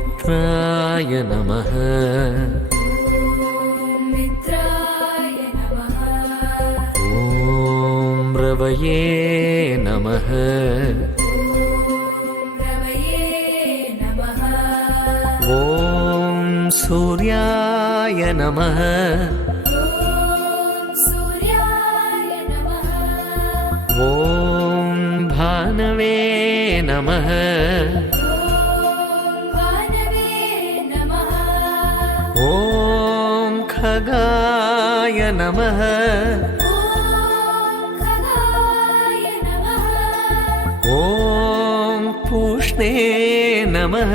मित्राय नमः। ॐ रवये नमः। ॐ सूर्याय नमः। ॐ भानवे नमः। ॐ खगाय नमः। ॐ पूष्णे नमः।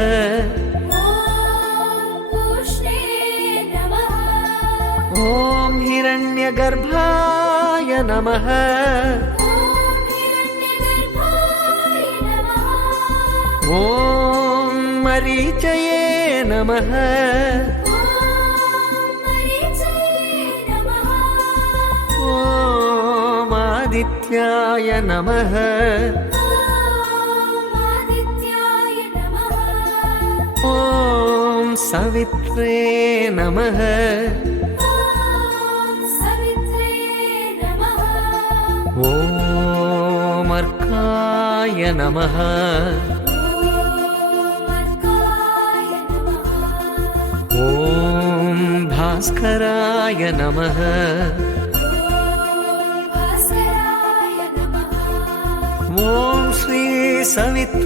ॐ हिरण्यगर्भाय नमः। ॐ मरीचये नमः। ॐ आदित्याय नमः। ॐ सवित्रे नमः। ॐ अर्काय नमः। ॐ भास्कराय नमः। ॐ श्री सवित्र